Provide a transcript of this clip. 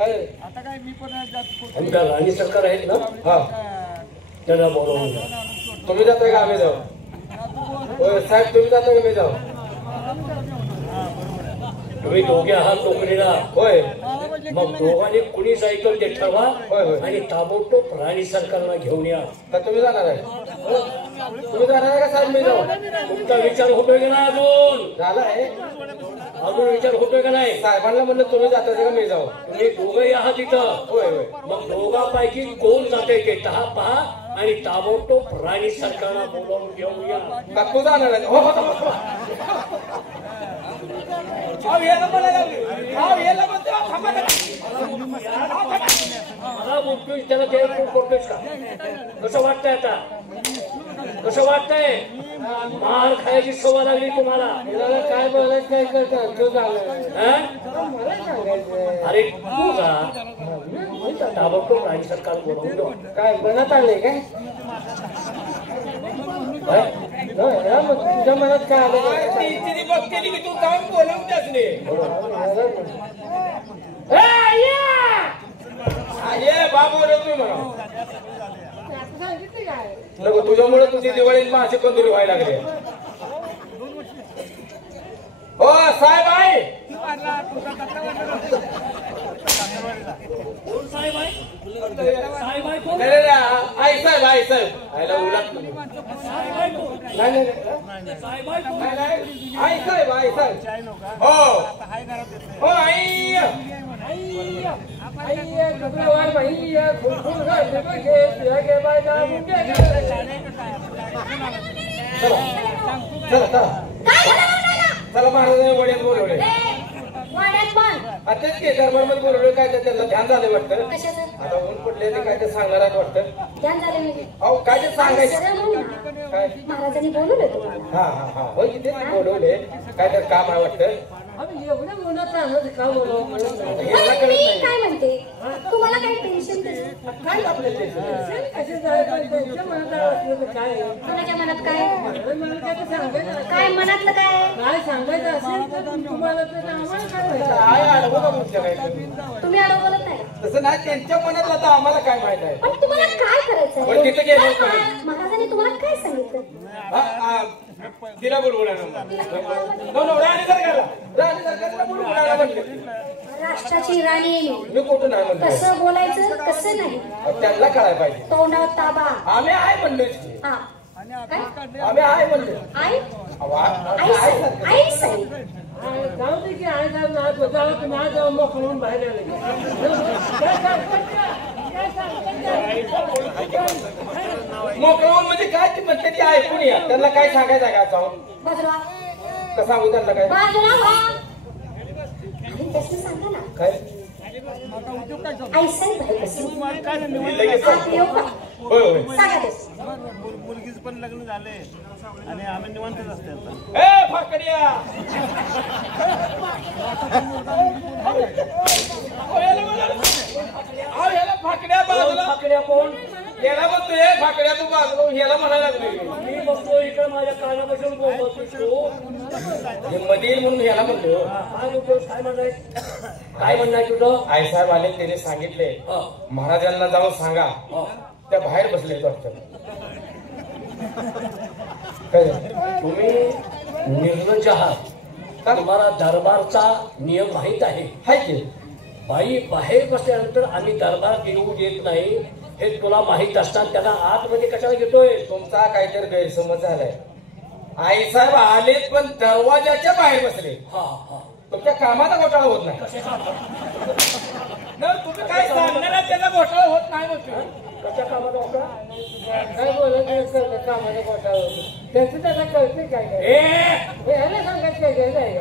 आता काय मी पण आमच्या राणी सरकार आहेत ना, हा त्यांना बोलवून घ्या. तुम्ही जाताय का आम्ही जाऊ? होय साहेब तुम्ही जाताय का मी जाऊ? तुम्ही दोघे आहात नोकरीला, होय मग दोघांनी कुणी जायचं ते ठरवा होय, होय. आणि ताबडतोब राणी सरकारला घेऊन या. का तुम्ही जाणार आहे? तुम्ही जाणार आहे का साहेब मी जाऊ? तुमचा विचार होतोय का नाही अजून? झाला आहे अजून विचार होतोय का नाही? साहेबांना म्हणलं तुम्ही जाताय का मी जाऊ? तुम्ही दोघंही आहात इथं, होय होय मग दोघांपैकी कोण जाते ते पहा आणि ताबडतोब राणी सरकारला बोलावून घेऊन या. का तू जाणार आहे? हो हो मला बोलतोय त्याला ते करतोयस का? कसं वाटतंय आता? कसं वाटतंय? मार खायची सवय लागली तुम्हाला. काय बोलायचं काय करतो तू झालं हं? मला सांगायचं अरे तू का ताबडतोब राणी सरकार बोलावून घेऊ. काय बनत आले काय? तुझ्या मनात काय आलं? बघते की तू काम बोलवतेस नाही. ये बाबू रे तुम्ही म्हणा नको तुझ्यामुळे तुझी दिवाळी माझी कंदुरी व्हायला लागली. हो साहेब आहे कोण साहेब आहे? साहेब आहे कोण? नाही, नाही, आई साहेब आई साहेब आयला उलट साहेब आहे कोण? नाही नाही साहेब आहे कोण? आई साहेब आई साहेब हो हो आई चला चला चला महाराजांनी वड्यात बोलवले. तेच की दरबारमध्ये बोलवले. काय त्याला ध्यान झालं वाटतं. आता ऊन पडले ते काय ते सांगणार आहे वाटतं. अहो काय ते सांगायचं काय? महाराजांनी बोलवलं तुम्हाला. हा हा हा होय किती बोलवले. काय तर काम आहे वाटतं. याला कळत मी नाही. काय म्हणते तुम्हाला काही टेन्शन काय आपलं ते कोणाच्या मनात काय काय मनातलं काय सांगायचं असेल तर तुम्हाला काय अडवलं तुमच्या काय तुम्ही आडवं बोलत नाही तसं नाही. त्यांच्या मनात आता आम्हाला काय माहित आहे. पण तुम्हाला काय करायचं पण तिथं गेलं आहे? पाहिजे. महाराजांनी तुम्हाला काय सांगितलं? तिला बोलवणार राणी सरकारला बोलवणार म्हटलं. राष्ट्राची राणी आहे मी. मी कुठून आहे म्हणलं. कसं बोलायचं कसं नाही त्यांना कळायला पाहिजे. तोंडावर ताबा. आम्ही आहे म्हणलो. हा काय आम्ही आहे म्हणलो. आई आई साहेब आई साहेब जाऊ दे की आहे जाऊन तुम्ही जाऊन मोकळून बाहेर आले. मोकळवून म्हणजे काय ती म्हणते ती ऐकून या. त्यांना काय सांगायचं आहे का जाऊन बाजूला का सांगू त्यांना काय बाजूला व्हा. आणि तसं सांगा ना काय आई साहेब आहे कसं लगेच आत येऊ का? होय होय सांगा तसं. मुलगीच पण लग्न झाले आणि आम्ही निवांतच असते आता. ए फाकड्या याला फाकड्या बाजूला फाकड्या कोण? याला म्हणतोय फाकड्या तू बाजूला ह्याला म्हणायला लागतोय. मी बघतो इकडे माझ्या कानापासून बोलतो. हे मध्ये येईल म्हणून ह्याला म्हणतो. काय बोलतो? काय म्हणताय? काय म्हणणार तुझं? आई साहेब आले त्याने सांगितले महाराजांना जाऊन सांगा त्या बाहेर बसले वाटतं. काय झालं? तुम्ही निर्लज्ज आहात. तुम्हाला दरबारचा नियम माहित आहे. हाय की बाई बाहेर बसल्यानंतर आम्ही दरबारात येऊ देत नाही हे तुला माहित असतात. त्यांना आतमध्ये कशाला घेतोय? तुमचा काहीतरी गैरसमज झालाय. आई साहेब आलेत पण दरवाजाच्या बाहेर बसले. हा हा तुमच्या कामाचा घोटाळा होत नाही. तुम्ही काय सांगणार त्याचा घोटाळा होत नाही म्हणतो. कशा कामाचा होता? काय बोलायचं कामाला पोटावर त्याचं त्याला कळते काय काय ए सांगायचं काय काय